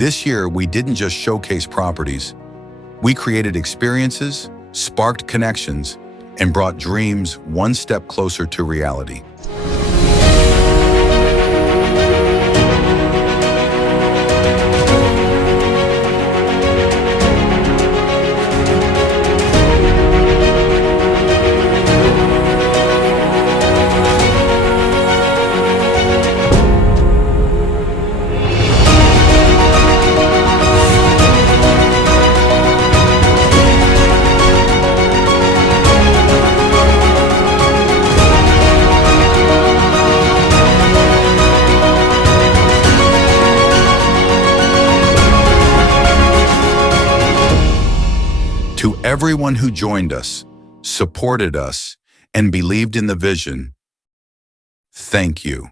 This year, we didn't just showcase properties. We created experiences, sparked connections, and brought dreams one step closer to reality. To everyone who joined us, supported us, and believed in the vision, thank you.